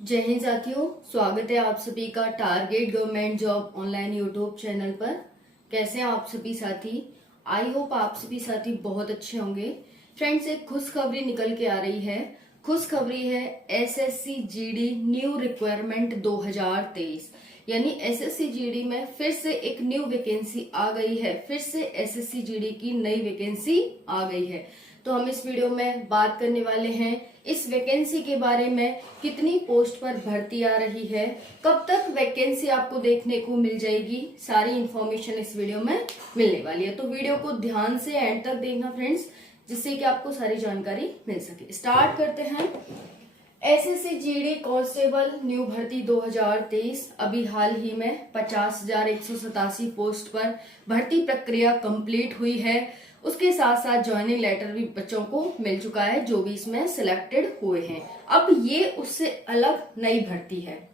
जय हिंद साथियों, स्वागत है आप सभी का target government job online YouTube channel पर। कैसे हैं आप सभी साथी? आई होप आप सभी साथी बहुत अच्छे होंगे। फ्रेंड्स, एक खुशखबरी निकल के आ रही है। खुशखबरी है एसएससी जीडी न्यू रिक्वायरमेंट 2023, यानी एसएससी जीडी में फिर से एक न्यू वैकेंसी आ गई है। फिर से एसएससी जीडी की नई वैकेंसी आ गई है। तो हम इस वीडियो में बात करने वाले हैं इस वैकेंसी के बारे में, कितनी पोस्ट पर भर्ती आ रही है, कब तक वैकेंसी आपको देखने को मिल जाएगी, सारी इंफॉर्मेशन इस वीडियो में मिलने वाली है। तो वीडियो को ध्यान से एंड तक देखना फ्रेंड्स, जिससे कि आपको सारी जानकारी मिल सके। स्टार्ट करते हैं। एसएससी जीडी कांस्टेबल न्यू भर्ती 2023 अभी हाल ही में 50,187 पोस्ट पर भर्ती प्रक्रिया कंप्लीट हुई है। उसके साथ साथ ज्वाइनिंग लेटर भी बच्चों को मिल चुका है जो भी इसमें सिलेक्टेड हुए हैं। अब ये उससे अलग नई भर्ती है,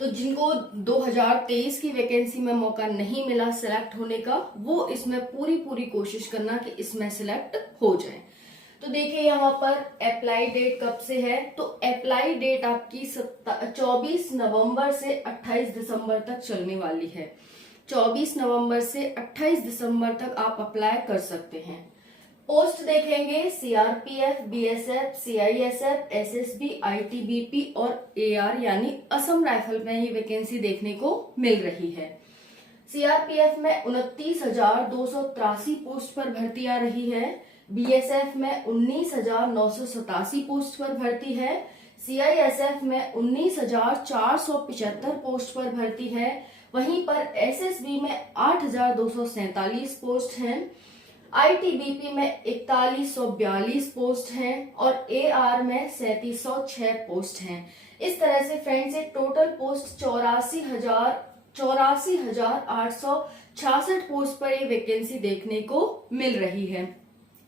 तो जिनको 2023 की वैकेंसी में मौका नहीं मिला सिलेक्ट होने का, वो इसमें पूरी कोशिश करना कि इसमें सिलेक्ट हो जाए। तो देखिए यहाँ पर अप्लाई डेट कब से है, तो अप्लाई डेट आपकी 24 नवंबर से 28 दिसंबर तक चलने वाली है। 24 नवंबर से 28 दिसंबर तक आप अप्लाई कर सकते हैं। पोस्ट देखेंगे CRPF, BSF, CISF, SSB, ITBP और एआर यानी असम राइफल में ये वैकेंसी देखने को मिल रही है। सीआरपीएफ में 29,283 पोस्ट पर भर्ती आ रही है। बीएसएफ में 19,987 पोस्ट पर भर्ती है। सीआईएसएफ में 19,475 पोस्ट पर भर्ती है। वहीं पर एसएसबी में 8,247 पोस्ट हैं। आईटीबीपी में 4142 पोस्ट हैं और एआर में 3706 पोस्ट हैं। इस तरह से फ्रेंड्स एक टोटल पोस्ट 84,866 पोस्ट पर ये वैकेंसी देखने को मिल रही है।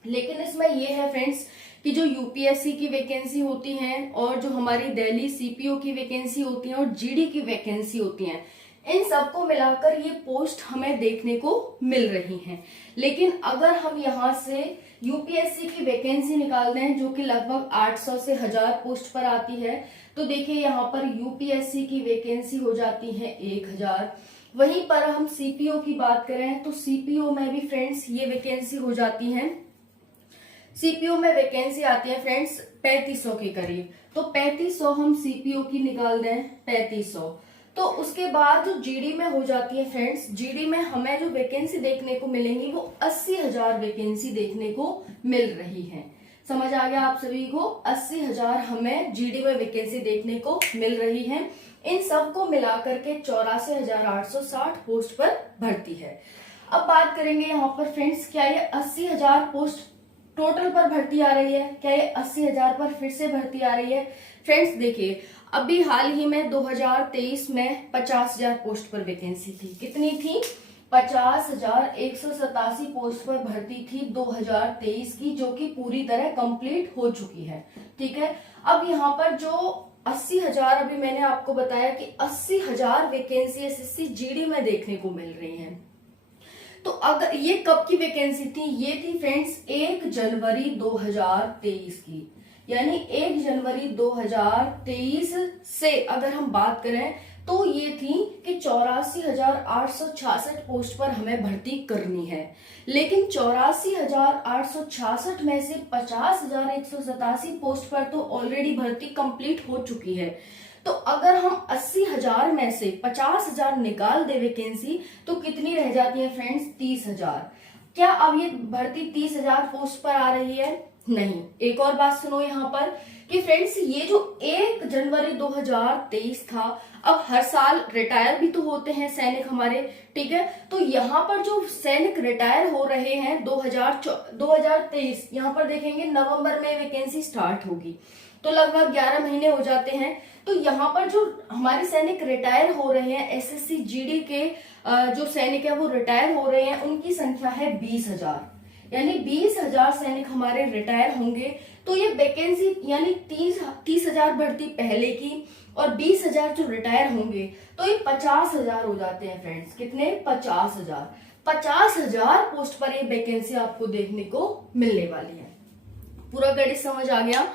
लेकिन इसमें ये है फ्रेंड्स कि जो यूपीएससी की वैकेंसी होती हैं और जो हमारी दिल्ली सीपीओ की वैकेंसी होती है और जीडी की वैकेंसी होती हैं, इन सबको मिलाकर ये पोस्ट हमें देखने को मिल रही हैं। लेकिन अगर हम यहाँ से यूपीएससी की वैकेंसी निकाल दें जो कि लगभग 800 से 1000 पोस्ट पर आती है, तो देखिए यहाँ पर यूपीएससी की वैकेंसी हो जाती है 1000। वहीं पर हम सीपीओ की बात करें तो सीपीओ में भी फ्रेंड्स ये वैकेंसी हो जाती है। सीपीओ में वैकेंसी आती है फ्रेंड्स 3500 के करीब। तो 3500 हम सीपीओ की निकाल दें 3500, तो उसके बाद जो जीडी में हो जाती है फ्रेंड्स, जीडी में हमें जो वैकेंसी देखने को मिलेंगी वो 80,000 वैकेंसी देखने को मिल रही है। समझ आ गया आप सभी को? 80,000 हमें जीडी में वैकेंसी देखने को मिल रही है। इन सबको मिलाकर के 84,860 पोस्ट पर भर्ती है। अब बात करेंगे यहाँ पर फ्रेंड्स, क्या ये 80,000 पोस्ट टोटल पर भर्ती आ रही है? क्या ये 80,000 पर फिर से भर्ती आ रही है? फ्रेंड्स देखिए, अभी हाल ही में 2023 में 50,000 पोस्ट पर वैकेंसी थी। कितनी थी? 50,187 पोस्ट पर भर्ती थी 2023 की, जो कि पूरी तरह कंप्लीट हो चुकी है। ठीक है, अब यहाँ पर जो 80,000 अभी मैंने आपको बताया कि 80,000 वैकेंसी एसएससी जीडी में देखने को मिल रही है। तो अगर ये कब की वैकेंसी थी? ये थी फ्रेंड्स 1 जनवरी 2023 की, यानी 1 जनवरी 2023 से अगर हम बात करें तो ये थी कि 84,866 पोस्ट पर हमें भर्ती करनी है। लेकिन 84,866 में से 50,187 पोस्ट पर तो ऑलरेडी भर्ती कंप्लीट हो चुकी है। तो अगर हम 80,000 में से 50,000 निकाल दे वैकेंसी, तो कितनी रह जाती है फ्रेंड्स? 30,000। क्या अब ये भर्ती 30,000 पोस्ट पर आ रही है? नहीं। एक और बात सुनो यहाँ पर कि फ्रेंड्स ये जो 1 जनवरी 2023 था, अब हर साल रिटायर भी तो होते हैं सैनिक हमारे, ठीक है? तो यहाँ पर जो सैनिक रिटायर हो रहे हैं 2023, यहाँ पर देखेंगे नवंबर में वैकेंसी स्टार्ट होगी, तो लगभग 11 महीने हो जाते हैं। तो यहाँ पर जो हमारे सैनिक रिटायर हो रहे हैं एसएससी जीडी के जो सैनिक है वो रिटायर हो रहे हैं, उनकी संख्या है 20,000, यानी 20,000 सैनिक हमारे रिटायर होंगे। तो ये वैकेंसी यानी 30,000 भर्ती पहले की और 20,000 जो रिटायर होंगे, तो ये 50,000 हो जाते हैं फ्रेंड्स। कितने? 50,000। 50,000 पोस्ट पर ये वैकेंसी आपको देखने को मिलने वाली है। पूरा गणित समझ आ गया?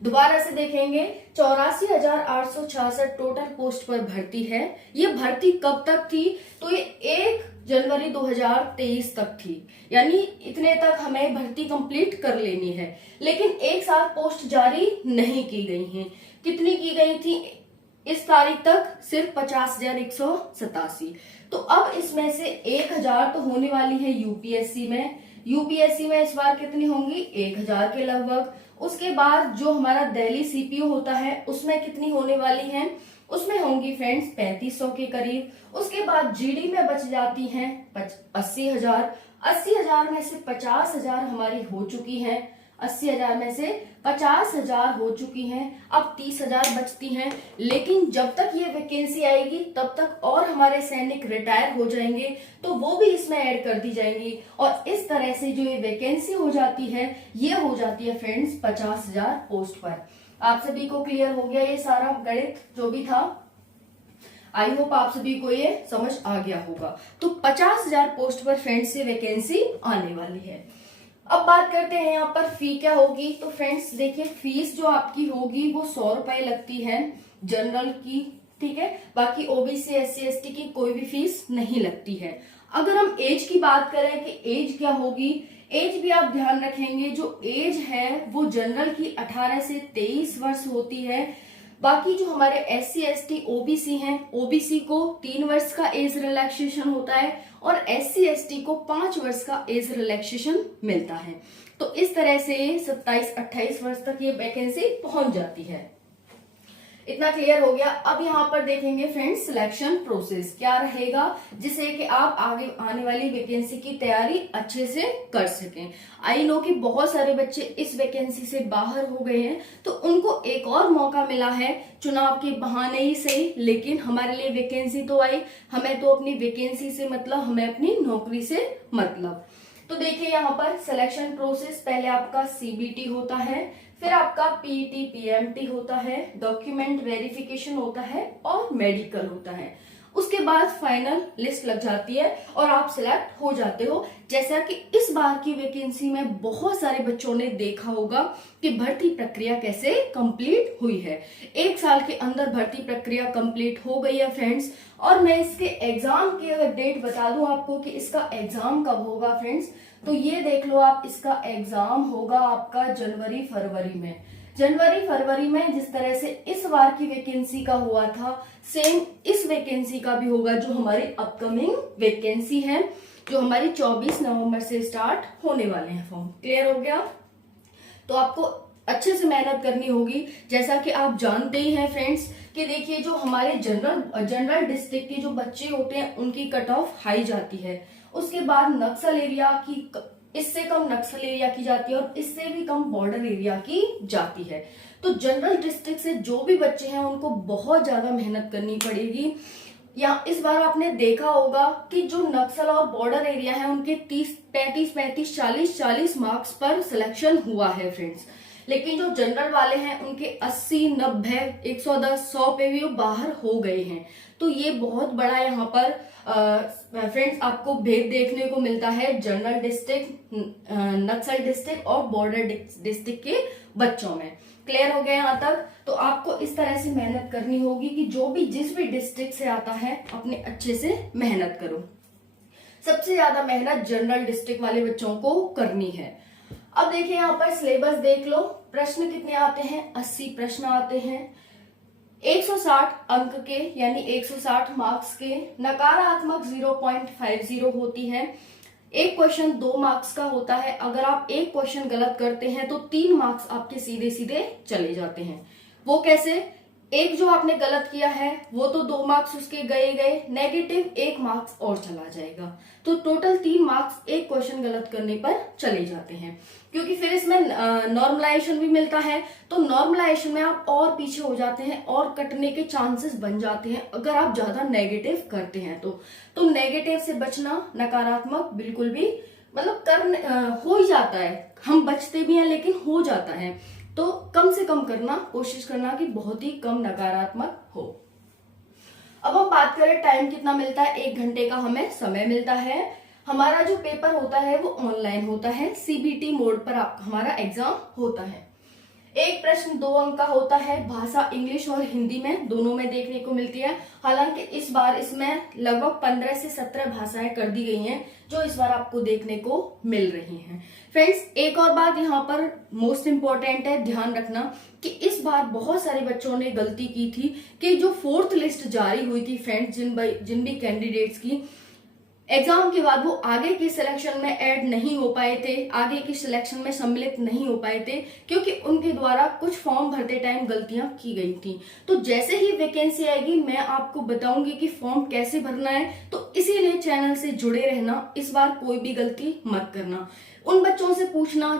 दोबारा से देखेंगे 84,866 टोटल पोस्ट पर भर्ती है। ये भर्ती कब तक थी? तो ये 1 जनवरी 2023 तक थी, यानी इतने तक हमें भर्ती कंप्लीट कर लेनी है। लेकिन एक साथ पोस्ट जारी नहीं की गई हैं। कितनी की गई थी इस तारीख तक? सिर्फ 50,187। तो अब इसमें से 1,000 तो होने वाली है यूपीएससी में। यूपीएससी में इस बार कितनी होंगी? 1,000 के लगभग। उसके बाद जो हमारा दिल्ली सीपीयू होता है उसमें कितनी होने वाली है? उसमें होंगी फ्रेंड्स 3500 के करीब। उसके बाद जीडी में बच जाती हैं 80,000। 80,000 में से 50,000 हमारी हो चुकी हैं। 80,000 में से 50,000 हो चुकी हैं। अब 30,000 बचती हैं। लेकिन जब तक ये वैकेंसी आएगी तब तक और हमारे सैनिक रिटायर हो जाएंगे, तो वो भी इसमें ऐड कर दी जाएंगी। और इस तरह से जो ये वैकेंसी हो जाती है, ये हो जाती है फ्रेंड्स 50,000 पोस्ट पर। आप सभी को क्लियर हो गया ये सारा गणित जो भी था? आई होप आप सभी को ये समझ आ गया होगा। तो 50,000 पोस्ट पर फ्रेंड्स से वैकेंसी आने वाली है। अब बात करते हैं यहाँ पर फी क्या होगी। तो फ्रेंड्स देखिए, फीस जो आपकी होगी वो 100 रुपए लगती है जनरल की, ठीक है। बाकी ओबीसी SC ST की कोई भी फीस नहीं लगती है। अगर हम एज की बात करें कि एज क्या होगी, एज भी आप ध्यान रखेंगे, जो एज है वो जनरल की 18 से 23 वर्ष होती है। बाकी जो हमारे SC ST OBC हैं, OBC को 3 वर्ष का एज रिलैक्सेशन होता है और SC ST को 5 वर्ष का एज रिलैक्सेशन मिलता है। तो इस तरह से 27-28 वर्ष तक ये वैकेंसी पहुंच जाती है। इतना क्लियर हो गया। अब यहाँ पर देखेंगे फ्रेंड्स सिलेक्शन प्रोसेस क्या रहेगा, जिससे कि आप आगे आने वाली वैकेंसी की तैयारी अच्छे से कर सकें। आई नो कि बहुत सारे बच्चे इस वैकेंसी से बाहर हो गए हैं, तो उनको एक और मौका मिला है, चुनाव के बहाने ही सही, लेकिन हमारे लिए वैकेंसी तो आई। हमें तो अपनी वैकेंसी से मतलब, हमें अपनी नौकरी से मतलब। तो देखिए यहाँ पर सिलेक्शन प्रोसेस, पहले आपका CBT होता है, फिर आपका PET PMT होता है, डॉक्यूमेंट वेरिफिकेशन होता है और मेडिकल होता है। उसके बाद फाइनल लिस्ट लग जाती है और आप सिलेक्ट हो जाते हो। जैसा कि इस बार की वैकेंसी में बहुत सारे बच्चों ने देखा होगा कि भर्ती प्रक्रिया कैसे कंप्लीट हुई है। 1 साल के अंदर भर्ती प्रक्रिया कंप्लीट हो गई है फ्रेंड्स। और मैं इसके एग्जाम की अगर डेट बता दूं आपको कि इसका एग्जाम कब होगा फ्रेंड्स, तो ये देख लो आप, इसका एग्जाम होगा आपका जनवरी फरवरी में। जनवरी फरवरी में जिस तरह से इस बार की वैकेंसी का हुआ था, सेम इस वैकेंसी का भी होगा, जो हमारी अपकमिंग वैकेंसी है, जो हमारी 24 नवंबर से स्टार्ट होने वाले हैं फॉर्म। क्लियर हो गया? तो आपको अच्छे से मेहनत करनी होगी। जैसा कि आप जानते ही हैं फ्रेंड्स कि देखिए, जो हमारे जनरल डिस्ट्रिक्ट के जो बच्चे होते हैं उनकी कट ऑफ हाई जाती है। उसके बाद नक्सल एरिया की, इससे कम नक्सल एरिया की जाती है और इससे भी कम बॉर्डर एरिया की जाती है। तो जनरल डिस्ट्रिक्ट से जो भी बच्चे हैं उनको बहुत ज्यादा मेहनत करनी पड़ेगी। या इस बार आपने देखा होगा कि जो नक्सल और बॉर्डर एरिया है उनके 35, 40 मार्क्स पर सिलेक्शन हुआ है फ्रेंड्स। लेकिन जो जनरल वाले हैं उनके 80, 90, 110, 100 पे भी वो बाहर हो गए हैं। तो ये बहुत बड़ा यहाँ पर फ्रेंड्स आपको भेद देखने को मिलता है जनरल डिस्ट्रिक्ट, नक्सल डिस्ट्रिक्ट और बॉर्डर डिस्ट्रिक्ट के बच्चों में। क्लियर हो गया यहाँ तक? तो आपको इस तरह से मेहनत करनी होगी कि जो भी जिस भी डिस्ट्रिक्ट से आता है अपने अच्छे से मेहनत करो। सबसे ज्यादा मेहनत जनरल डिस्ट्रिक्ट वाले बच्चों को करनी है। अब देखिए यहाँ पर सिलेबस देख लो, प्रश्न कितने आते हैं? 80 प्रश्न आते हैं, 160 अंक के यानी 160 मार्क्स के। नकारात्मक 0.50 होती है। एक क्वेश्चन 2 मार्क्स का होता है। अगर आप एक क्वेश्चन गलत करते हैं तो 3 मार्क्स आपके सीधे सीधे चले जाते हैं। वो कैसे? एक जो आपने गलत किया है वो तो 2 मार्क्स उसके गए, नेगेटिव 1 मार्क्स और चला जाएगा। तो टोटल 3 मार्क्स एक क्वेश्चन गलत करने पर चले जाते हैं। क्योंकि फिर इसमें नॉर्मलाइजेशन भी मिलता है, तो नॉर्मलाइजेशन में आप और पीछे हो जाते हैं और कटने के चांसेस बन जाते हैं अगर आप ज्यादा नेगेटिव करते हैं तो नेगेटिव से बचना, नकारात्मक बिल्कुल भी मतलब हो ही जाता है। हम बचते भी हैं लेकिन हो जाता है, तो कम से कम करना, कोशिश करना कि बहुत ही कम नकारात्मक हो। अब हम बात करें टाइम कितना मिलता है, 1 घंटे का हमें समय मिलता है। हमारा जो पेपर होता है वो ऑनलाइन होता है, CBT मोड पर हमारा एग्जाम होता है। एक प्रश्न 2 अंक का होता है, भाषा इंग्लिश और हिंदी में दोनों में देखने को मिलती है। हालांकि इस बार इसमें लगभग 15 से 17 भाषाएं कर दी गई हैं जो इस बार आपको देखने को मिल रही हैं। फ्रेंड्स, एक और बात यहाँ पर मोस्ट इम्पोर्टेंट है, ध्यान रखना कि इस बार बहुत सारे बच्चों ने गलती की थी कि जो 4th लिस्ट जारी हुई थी फ्रेंड्स, जिन भी कैंडिडेट्स की एग्जाम के बाद वो आगे की सिलेक्शन में ऐड नहीं हो पाए थे, आगे की सिलेक्शन में सम्मिलित नहीं हो पाए थे, क्योंकि उनके द्वारा कुछ फॉर्म भरते टाइम गलतियां की गई थी। तो जैसे ही वैकेंसी आएगी मैं आपको बताऊंगी कि फॉर्म कैसे भरना है, तो इसीलिए चैनल से जुड़े रहना, इस बार कोई भी गलती मत करना। उन बच्चों से पूछना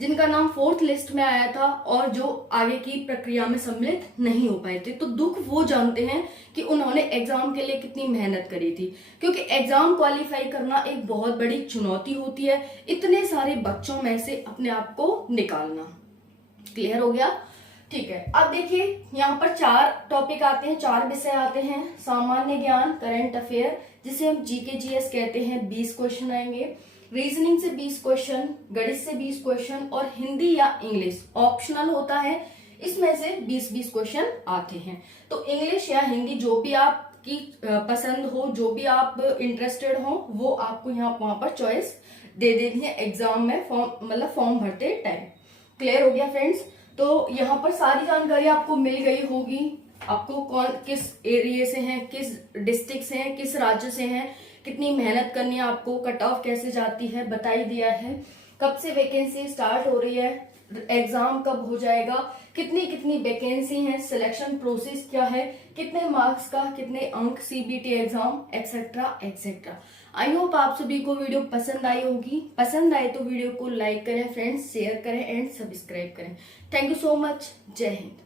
जिनका नाम 4th लिस्ट में आया था और जो आगे की प्रक्रिया में सम्मिलित नहीं हो पाए थे, तो दुख वो जानते हैं कि उन्होंने एग्जाम के लिए कितनी मेहनत करी थी, क्योंकि एग्जाम क्वालिफाई करना एक बहुत बड़ी चुनौती होती है, इतने सारे बच्चों में से अपने आप को निकालना। क्लियर हो गया? ठीक है, अब देखिए यहाँ पर 4 टॉपिक आते हैं, 4 विषय आते हैं। सामान्य ज्ञान, करंट अफेयर, जिसे हम जीके जीएस कहते हैं, 20 क्वेश्चन आएंगे। रीजनिंग से 20 क्वेश्चन, गणित से 20 क्वेश्चन और हिंदी या इंग्लिश ऑप्शनल होता है, इसमें से 20-20 क्वेश्चन आते हैं। तो इंग्लिश या हिंदी जो भी आपकी पसंद हो, जो भी आप इंटरेस्टेड हो, वो आपको वहां पर चॉइस दे देनी है एग्जाम में, फॉर्म भरते टाइम। क्लियर हो गया फ्रेंड्स? तो यहाँ पर सारी जानकारी आपको मिल गई होगी, आपको कौन किस एरिया से हैं, किस डिस्ट्रिक्ट से हैं, किस राज्य से हैं, कितनी मेहनत करनी है आपको, कट ऑफ कैसे जाती है बता ही दिया है, कब से वैकेंसी स्टार्ट हो रही है, एग्जाम कब हो जाएगा, कितनी वैकेंसी है, सिलेक्शन प्रोसेस क्या है, कितने मार्क्स का, कितने अंक, CBT exam, etcetera etcetera. I hope आप सभी को वीडियो पसंद आई होगी। पसंद आए तो वीडियो को लाइक करें फ्रेंड्स, शेयर करें एंड सब्सक्राइब करें। Thank you so much. जय हिंद।